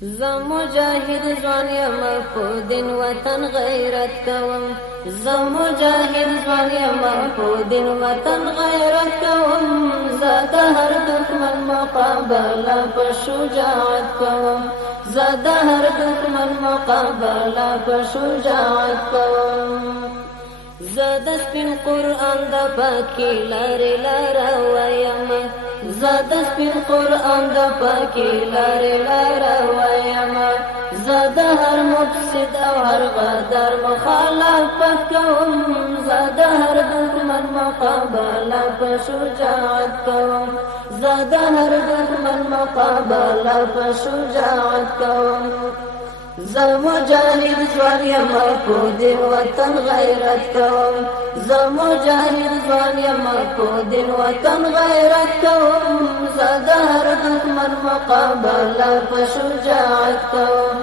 مجاهد ځوان یم په دین وطن غیرت کوم زه مجاهد ځوان یم په دین وطن غیرت کوم زه د هر دښمن مقابله په شجاعت کوم زه د هر دښمن مقابله په شجاعت کوم زه د سپین قرآن د پاکي لارې لاره وایم زه د سپین قرآن د پاکي لارې لاره وایم زه د هر مفسد او هر غدار مخالفت کوم زه د هر دښمن مقابله په شجاعت کوم زه د هر دښمن مقابله په شجاعت کوم زه مجاهد ځوان یم په دین وطن غیرت کوم زه مجاهد ځوان یم په دین وطن غیرت کوم زه د هر دښمن مقابله په شجاعت کوم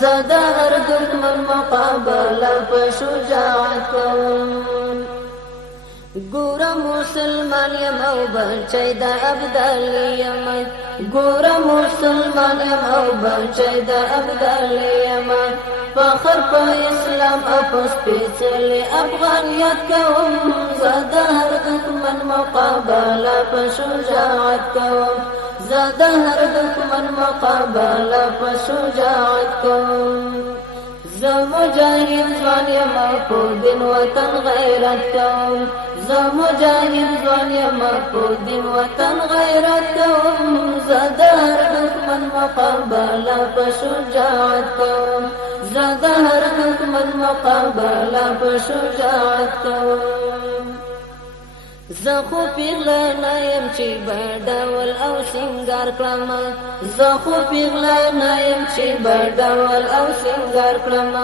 زه د هر دښمن مقابله په شجاعت کوم ګوره مسلمان یم او بچی د ابدالي یم ګوره مسلمان یم او بچی د ابدالي یم فخر په اسلام او په سپېڅلي افغانیت کوم زه د هر دښمن مقابله په شجاعت کوم زه د هر دښمن مقابله په شجاعت کوم زه مجاهد ځوان یم په دین وطن غیرت کوم زه مجاهد ځوان یم په دین وطن غیرت کوم زه د هر دښمن مقابله په شجاعت کوم زه د هر دښمن مقابله په شجاعت کوم زه خو پیغله نه یم چې به ډول او سینګار کړم زه خو پیغله نه یم چې به ډول او سینګار کړم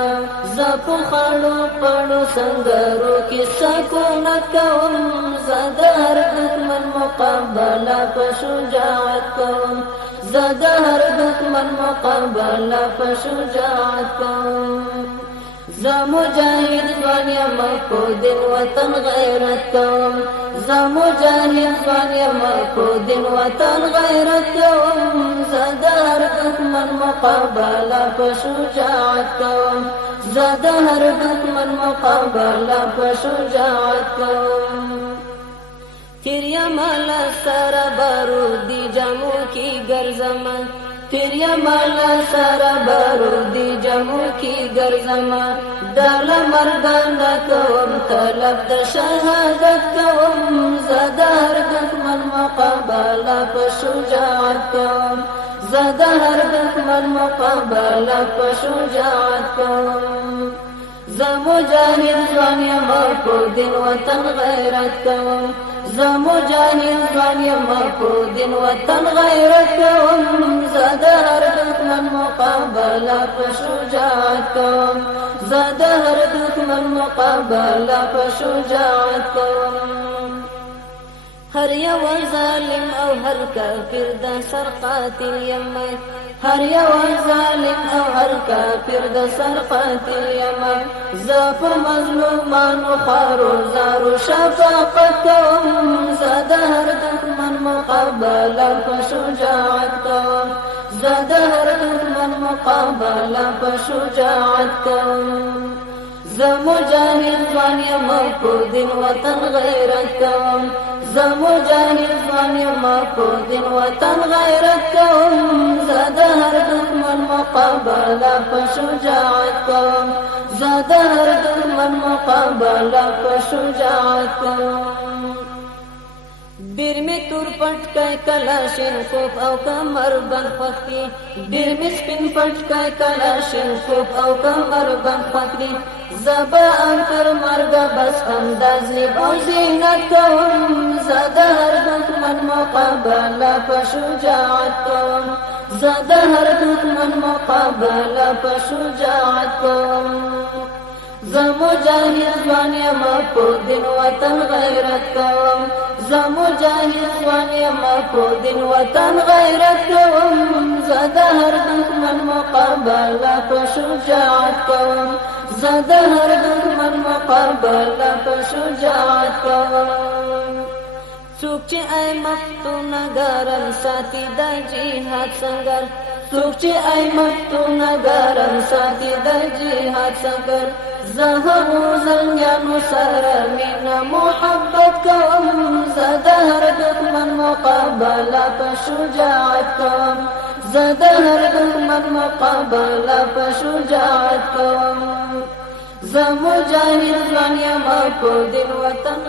زه په خړو پړو سنګرو کې سکونت کوم زه د هر دښمن مقابله په شجاعت کوم زه د هر دښمن مقابله په شجاعت کوم زه مجاهد ځوان یم په دین وطن غیرت کوم زه مجاهد ځوان یم په دین وطن غیرت کوم زه د هر دښمن مقابله په شجاعت کوم زه د هر دښمن مقابله په شجاعت کوم تیر یم له سره بارودي جامو کې ګرځم تیر یم له سره بارودي جامو کې ګرځم ډال مردانه کوم طلب د شهادت کوم زه د هر دښمن مقابله په شجاعت کوم زه د هر دښمن مقابله په شجاعت کوم زه مجاهد ځوان یم په دین وطن غیرت کوم زه مجاهد ځوان یم په دین وطن غیرت کوم زه د هر دښمن مقابله په شجاعت کوم زه د هر دښمن مقابله په شجاعت کوم هر یو ظالم او هر کافر د سر قاتل یم هر یو ظالم او هر کافر د سر قاتل یم زه په مظلومانو خارو زارو شفاقت کوم زه د هر دښمن مقابله په شجاعت کوم زه د هر دښمن مقابله په شجاعت کوم زه مجاهد ځوان یم په دین وطن غیرت کوم زه مجاهد ځوان یم په دین وطن غیرت کوم زه د هر دښمن مقابله په شجاعت کوم زه د هر دښمن مقابله په شجاعت کوم ډېر مې تور پټکی کلاشینکوف او کمر بند خوښ دي ډېر مې سپین پټکی کلاشینکوف او کمر بند خوښ دي زه به ان تر مرګه بس همدا زیب او زینت کوم زه د هر دښمن مقابله په شجاعت کوم زه د هر دښمن مقابله په شجاعت کوم زه مجاهد ځوان یم په دین وطن غیرت کوم زه مجاهد ځوان یم په دین وطن غیرت کوم زه د هر دښمن مقابله په شجاعت کوم زه د هر دښمن مقابله په شجاعت کوم څوک چې ای مفتونه ګرم ساتي د جهاد سنګر څوک چې ای مفتونه ګرم ساتي د جهاد څنګه زهر زنګانو سره مینا محبت کوم زه د هر دښمن مقابله په شجاعت کوم زه د هر دښمن مقابله په شجاعت کوم زه مجاهد ځوان یم په دین وطن